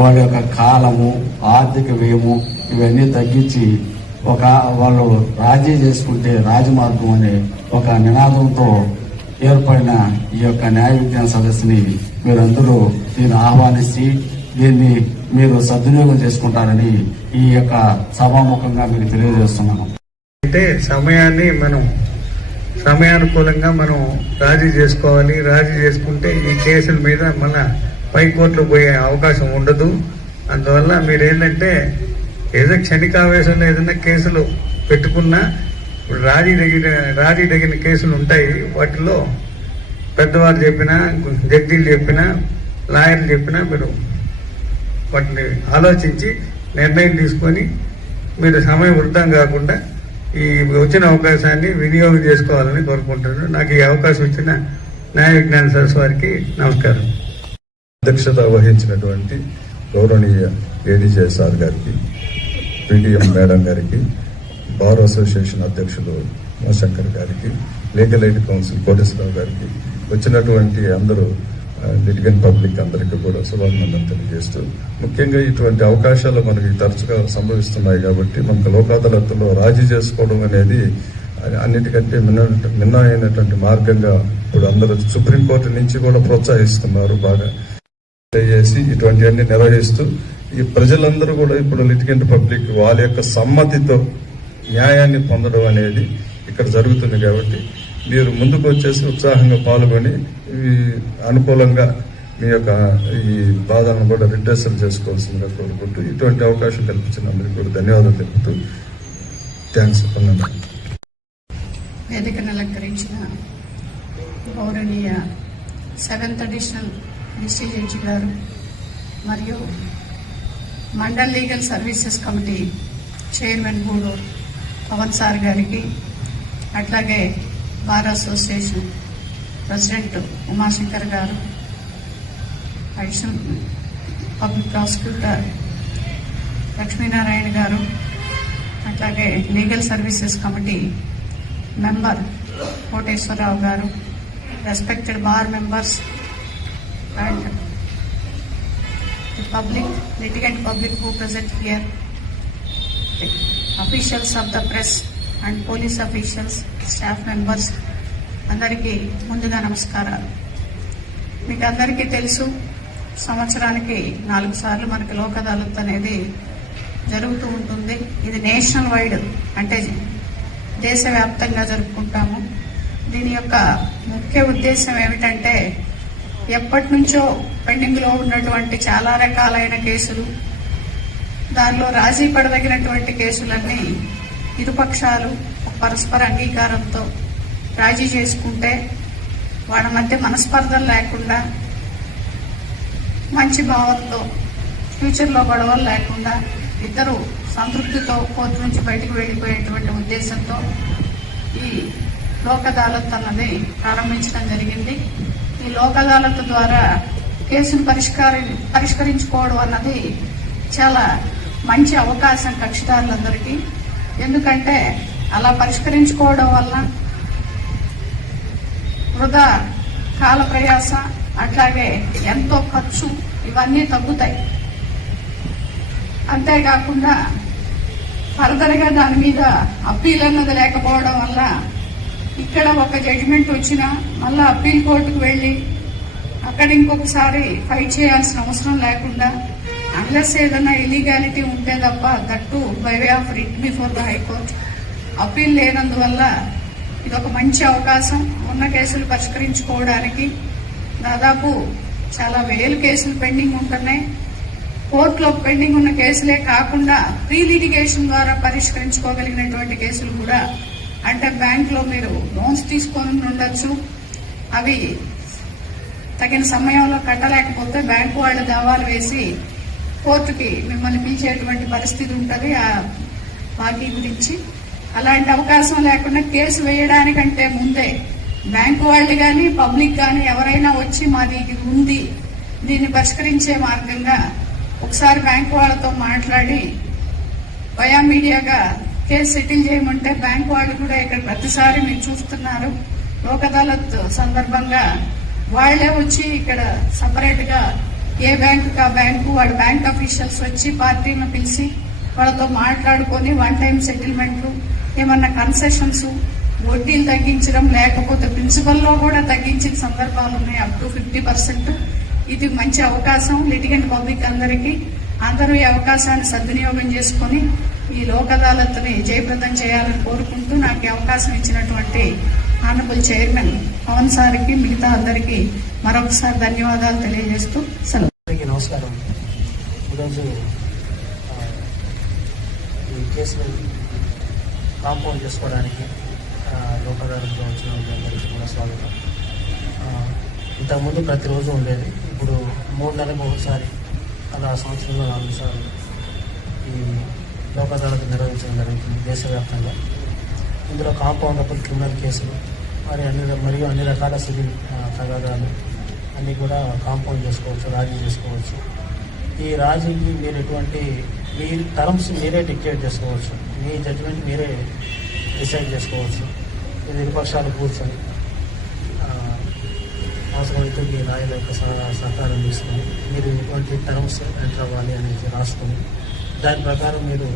వాడి యొక్క కాలము, ఆర్థిక వ్యయము ఇవన్నీ తగ్గించి వాళ్ళు రాజీ చేసుకుంటే రాజమార్గం అనే ఒక నినాదంతో ఏర్పడిన ఈ యొక్క న్యాయ విజ్ఞాన సదస్సుని మీరందరూ దీన్ని ఆహ్వానించి దీన్ని మీరు సద్వినియోగం చేసుకుంటారని ఈ యొక్క సభాముఖంగా మీకు తెలియజేస్తున్నాను. అంటే సమయానుకూలంగా మనం రాజీ చేసుకోవాలి. రాజీ చేసుకుంటే ఈ కేసుల మీద మళ్ళా పైకోర్టులో పోయే అవకాశం ఉండదు. అందువల్ల మీరేంటంటే ఏదో క్షణికావేశంలో ఏదైనా కేసులు పెట్టుకున్నా రాజీ తగిన కేసులు ఉంటాయి. వాటిలో పెద్దవారు చెప్పినా, జడ్జీలు చెప్పినా, లాయర్లు చెప్పినా మీరు వాటిని ఆలోచించి నిర్ణయం తీసుకొని మీరు సమయం వృధా కాకుండా ఈ వచ్చిన అవకాశాన్ని వినియోగం చేసుకోవాలని కోరుకుంటున్నాను. నాకు ఈ అవకాశం ఇచ్చిన న్యాయ విజ్ఞాన సదస్సు వారికి నమస్కారం. అధ్యక్షత వహించినటువంటి గౌరవనీయ ఏడీజే సార్ గారికి, పీటీఎం మేడం గారికి, బార్ అసోసియేషన్ అధ్యక్షులు ఉమాశంకర్ గారికి, లీగల్ ఎయిడ్ కౌన్సిల్ కోటేశ్వరరావు గారికి, వచ్చినటువంటి అందరూ లిటిగెంట్ పబ్లిక్ అందరికీ కూడా శుభాభినందనలు తెలియజేస్తూ, ముఖ్యంగా ఇటువంటి అవకాశాలు మనకి తరచుగా సంభవిస్తున్నాయి కాబట్టి మనకు లోక్ అదాలత్లో రాజీ చేసుకోవడం అనేది అన్నిటికంటే మిన్న అయినటువంటి మార్గంగా ఇప్పుడు అందరూ సుప్రీంకోర్టు నుంచి కూడా ప్రోత్సహిస్తున్నారు. బాగా చేసి ఇటువంటివన్నీ నిర్వహిస్తూ ఈ ప్రజలందరూ కూడా ఇప్పుడు లిటిగెంట్ పబ్లిక్ వాళ్ళ యొక్క సమ్మతితో న్యాయాన్ని పొందడం అనేది ఇక్కడ జరుగుతుంది. కాబట్టి మీరు ముందుకు వచ్చేసి ఉత్సాహంగా పాల్గొని అనుకూలంగా మీ యొక్క ఈ బాధలను కూడా రిడ్రెసల్ చేసుకోవాల్సిందిగా కోరుకుంటూ ఇటువంటి అవకాశం కల్పించిన అందరికీ కూడా ధన్యవాదాలు తెలుపుతూ థ్యాంక్స్. వేదికను అలంకరించిన గౌరవనీయ 7th అడిషనల్ డిస్ట్రిక్ట్ జడ్జి గారు మరియు mandal legal services committee chairman Gudur Pavan sir గారికి, అట్లాగే బార్ అసోసియేషన్ ప్రెసిడెంట్ ఉమాశంకర్ గారు, additional public prosecutor Lakshminarayana garu, అట్లాగే legal services committee member Koteswara Rao garu, respected bar members and the public, litigant public who present here, the officials of the press and police officials, staff members, అందరికీ ముందుగా నమస్కారాలు. మీకు అందరికీ తెలుసు, సంవత్సరానికి 4 సార్లు మనకి లోక్ అదాలత్ అనేది జరుగుతూ ఉంటుంది. ఇది నేషనల్ వైడ్, అంటే దేశవ్యాప్తంగా జరుపుకుంటాము. దీని యొక్క ముఖ్య ఉద్దేశం ఏమిటంటే, ఎప్పటి నుంచో పెండింగ్ లో ఉన్నటువంటి చాలా రకాలైన కేసులు, దానిలో రాజీ పడదగినటువంటి కేసులన్నీ ఇరుపక్షాలు పరస్పర అంగీకారంతో రాజీ చేసుకుంటే వాళ్ళ మధ్య మనస్పర్ధలు లేకుండా, మంచి భావంతో, ఫ్యూచర్లో గొడవలు లేకుండా ఇద్దరు సంతృప్తితో కోర్టు నుంచి బయటకు వెళ్లిపోయేటువంటి ఉద్దేశంతో ఈ లోక్ అదాలత్ అన్నది ప్రారంభించడం జరిగింది. ఈ లోక్ అదాలత్ ద్వారా కేసును పరిష్కరించుకోవడం అన్నది చాలా మంచి అవకాశం కక్షిదారులందరికీ. ఎందుకంటే అలా పరిష్కరించుకోవడం వల్ల వృధా కాల ప్రయాస, అట్లాగే ఎంతో ఖర్చు, ఇవన్నీ తగ్గుతాయి. అంతేకాకుండా ఫర్దర్గా దాని మీద అప్పీల్ అన్నది లేకపోవడం వల్ల ఇక్కడ ఒక జడ్జిమెంట్ వచ్చినా మళ్ళా అప్పీల్ కోర్టుకు వెళ్లి అక్కడ ఇంకొకసారి ఫైట్ చేయాల్సిన అవసరం లేకుండా, అన్లెస్ ఏదైనా ఇల్లీగాలిటీ ఉంటే తప్ప, that by way of writ before the high court, appeal లేనందువల్ల ఇది ఒక మంచి అవకాశం. ఉన్న కేసులు పరిష్కరించుకోవడానికి దాదాపు చాలా 1000 కేసులు పెండింగ్ ఉంటున్నాయి. కోర్టులో పెండింగ్ ఉన్న కేసులే కాకుండా ప్రీ లిటిగేషన్ ద్వారా పరిష్కరించుకోగలిగినటువంటి కేసులు కూడా, అంటే బ్యాంకులో మీరు లోన్స్ తీసుకొని ఉండొచ్చు, అవి తగిన సమయంలో కట్టలేకపోతే బ్యాంకు వాళ్ళు దావాలు వేసి కోర్టుకి మిమ్మల్ని పిలిచేటువంటి పరిస్థితి ఉంటుంది ఆ బాకీ గురించి. అలాంటి అవకాశం లేకుండా కేసు వేయడానికంటే ముందే బ్యాంకు వాళ్ళు కానీ పబ్లిక్ కానీ ఎవరైనా వచ్చి మాది ఇది ఉంది, దీన్ని పరిష్కరించే మార్గంగా ఒకసారి బ్యాంకు వాళ్ళతో మాట్లాడి వయా మీడియాగా కేసు సెటిల్ చేయమంటే, బ్యాంకు వాళ్ళు కూడా ఇక్కడ ప్రతిసారి మీరు చూస్తున్నారు లోక్ అదాలత్ సందర్భంగా వాళ్లే వచ్చి ఇక్కడ సపరేట్ గా ఏ బ్యాంకు ఆ బ్యాంకు వాడి బ్యాంక్ అఫీషియల్స్ వచ్చి పార్టీలను పిలిచి వాళ్ళతో మాట్లాడుకొని వన్ టైం సెటిల్మెంట్లు, ఏమన్నా కన్సెషన్స్, వడ్డీలు తగ్గించడం, లేకపోతే ప్రిన్సిపల్లో కూడా తగ్గించిన సందర్భాలు ఉన్నాయి, అప్ టు 50%. ఇది మంచి అవకాశం లిటిగెంట్ పబ్లిక్ అందరికీ. అందరూ ఈ అవకాశాన్ని సద్వినియోగం చేసుకుని ఈ లోక్ అదాలత్ని జయప్రదం చేయాలని కోరుకుంటూ నాకు ఈ అవకాశం ఇచ్చినటువంటి ఆనరబుల్ చైర్మన్ పవన్ సార్కి, మిగతా అందరికీ మరొకసారి ధన్యవాదాలు తెలియజేస్తూ సెలవు. అందరికీ నమస్కారం. ఈరోజు ఈ కేసును కాంపౌండ్ చేసుకోవడానికి లోక్ అదాలత్లో వచ్చిన అందరికీ కూడా స్వాగతం. ఇంతకుముందు ప్రతిరోజు ఉండేది, ఇప్పుడు 3 నెలలకు ఒకసారి అలా సంవత్సరంలో 4 సార్లు ఈ లోక్ అదాలత్ నిర్వహించడం జరుగుతుంది దేశవ్యాప్తంగా. ఇందులో కాంపౌండబుల్ క్రిమినల్ కేసులు మరియు అన్ని రకాల సివిల్ తగాదాలు అన్నీ కూడా కాంపౌండ్ చేసుకోవచ్చు, రాజీ చేసుకోవచ్చు. ఈ రాజీకి మీరు మీ టర్మ్స్ మీరే డిక్టేట్ చేసుకోవచ్చు, మీ జడ్జిమెంట్ మీరే డిసైడ్ చేసుకోవచ్చు. ఇది ఇరుపక్షాలు కూర్చొని అవసరమైతే మీ రాయల యొక్క సహకారం తీసుకొని మీరు ఎటువంటి టర్మ్స్ ఎంటర్ అవ్వాలి అనేది రాసుకొని దాని ప్రకారం మీరు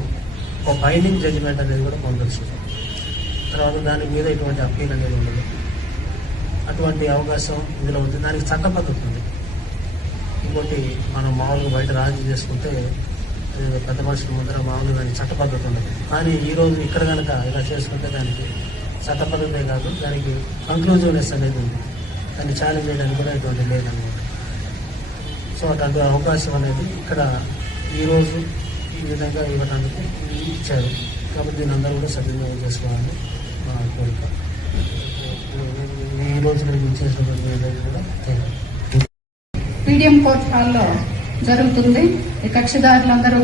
ఒక బైండింగ్ జడ్జిమెంట్ అనేది కూడా పొందొచ్చు. తర్వాత దాని మీద ఎటువంటి అప్పీల్ అనేది ఉండదు. అటువంటి అవకాశం ఇందులో ఉంది. దానికి చట్టపద్ధతి ఉంది. ఇంకోటి మనం మామూలుగా బయట రాజీ చేసుకుంటే పెద్ద మనుషుల ముందర మామూలుగా దానికి చట్టపద్ధతి ఉండదు. కానీ ఈరోజు ఇక్కడ కనుక ఇలా చేసుకుంటే దానికి చట్టపద్ధతే కాదు, దానికి కంక్లూజివ్నెస్ అనేది ఉంది. దాన్ని ఛాలెంజ్ చేయడానికి కూడా ఎటువంటి లేదన్నమాట. సో అటువంటి అవకాశం అనేది ఇక్కడ ఈరోజు ఈ విధంగా ఇవ్వడానికి ఇచ్చారు. కాబట్టి దీని అందరూ కూడా సద్వినియోగం చేసుకోవాలని మా కోరిక. ఈ రోజు ఇచ్చేసినటువంటి కూడా పీడిఎం కోర్ట్ హాల్లో జరుగుతుంది. ఈ కక్షిదారులందరూ